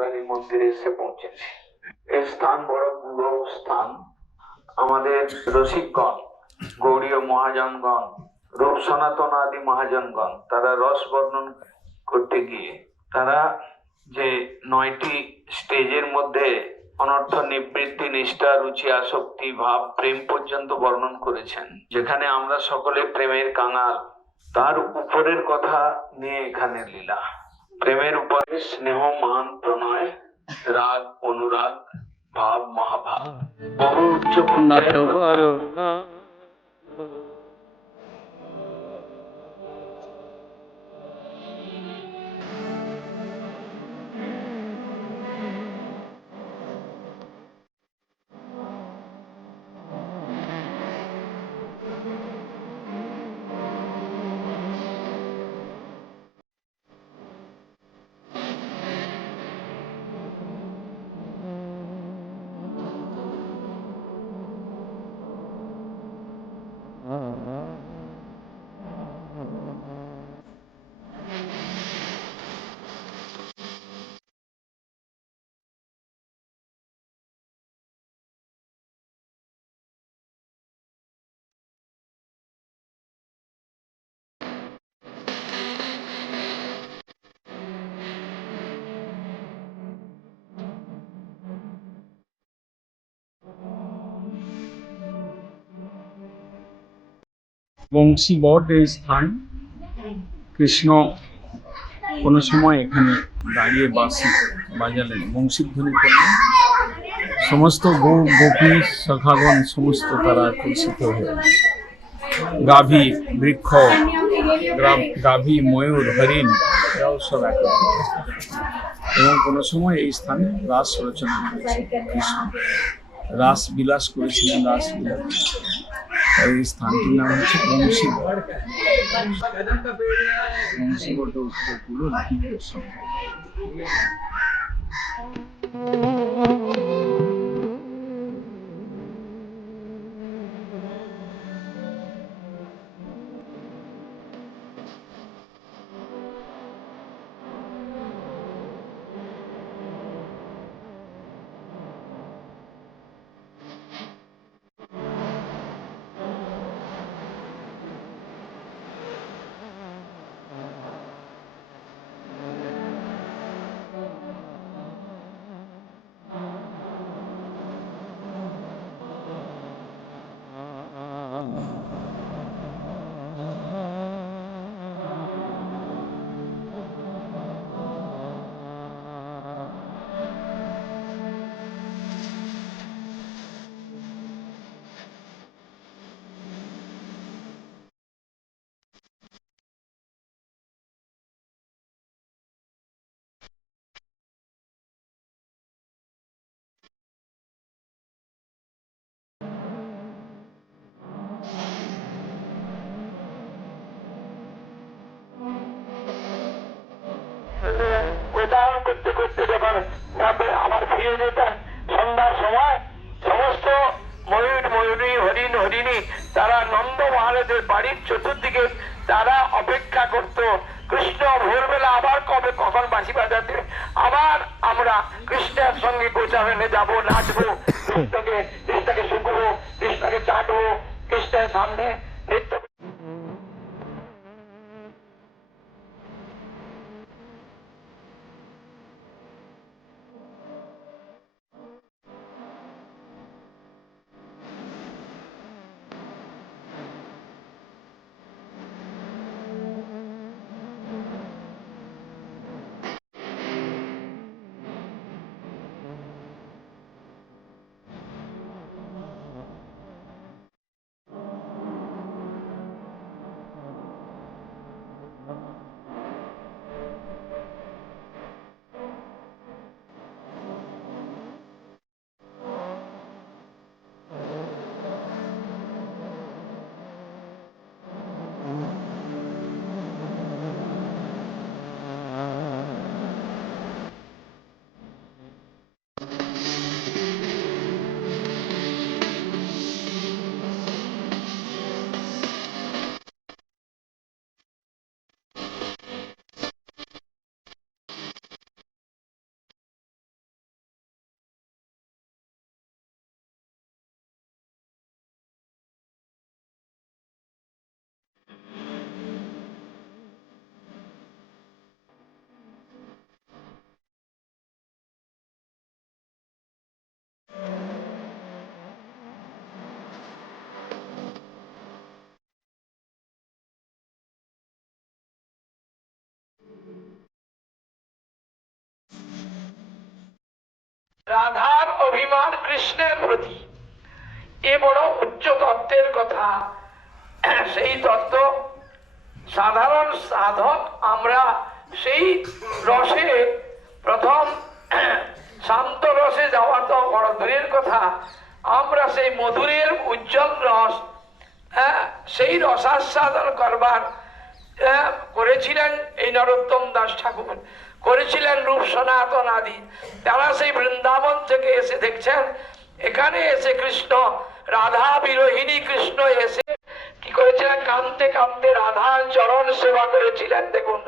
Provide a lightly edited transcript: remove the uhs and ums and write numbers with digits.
ঠাকুরানী মন্দিরে এসে পৌঁছেছি। এই স্থান বড় দুর্লভ স্থান। আমাদের রসিকগণ, গৌড়ীয় মহাজনগণ, রূপ সনাতন আদি মহাজনগণ, তারা রস বর্ণন করতে গিয়ে তারা যে 9টি স্টেজের মধ্যে অনর্থ, নিবৃত্তি, নিষ্ঠা, রুচি, আসক্তি, ভাব, প্রেম পর্যন্ত বর্ণন করেছেন, যেখানে আমরা সকলে প্রেমের কাঙাল, তার উপরের কথা নিয়ে এখানে লীলা। প্রেমের উপরে স্নেহ, মান, প্রণয়, রাগ, অনুরাগ, ভাব, মহাভাব, বহু উচ্চ বংশী বট এই স্থান। কৃষ্ণ কোনো সময় এখানে দাঁড়িয়ে বাঁশি বাজালেন, বংশীধ্বনি করলেন, সমস্ত গোপী সখাগণ সমস্ত তারা আকর্ষিত হয়ে গাভী, বৃক্ষ, গাভী, ময়ূর, হরিণ এরাও সব একত্রিত, এবং কোনো সময় এই স্থানে রাস রচনা করেছেন কৃষ্ণ, রাস বিলাস করেছিলেন, রাস বিলাস। এই স্থানটির নাম হচ্ছে বংশী বট। বংশী বট উত্তর পূর্ব লক্ষ্মীপুর। করতে করতে যখন আবার ফিরে যেতেন সন্ধ্যার সময়, সমস্ত ময়ূর, ময়ূরী, হরিণ, হরিণী তারা নন্দ মহারাজের বাড়ির চতুর্দিকে তারা অপেক্ষা করত। কৃষ্ণ ভোরবেলা আবার কখন বাঁশি বাজাতে, আবার আমরা কৃষ্ণের সঙ্গে গোচারণে যাবো, নাচবো, কৃষ্ণকে শুকবো, কৃষ্ণকে চাটবো, কৃষ্ণের সামনে নৃত্য। শ্রীমান কৃষ্ণের প্রতি এ বড় উচ্চ তত্ত্বের কথা। সেই তত্ত্ব সাধারণ সাধক আমরা সেই রসে প্রথম শান্ত রসে যাওয়া তো বড় দূরের কথা, আমরা সেই মধুরের উজ্জ্বল রস সেই রসাস্বাদন করবার করেছিলেন এই নরোত্তম দাস ঠাকুর, করেছিলেন রূপ সনাতন আদি। তারা সেই বৃন্দাবন থেকে এসে দেখছেন এখানে এসে কৃষ্ণ রাধা বিরোহিনী কৃষ্ণ এসে কি করেছিলেন, কাঁদতে কাঁদতে রাধার চরণ সেবা করেছিলেন। দেখুন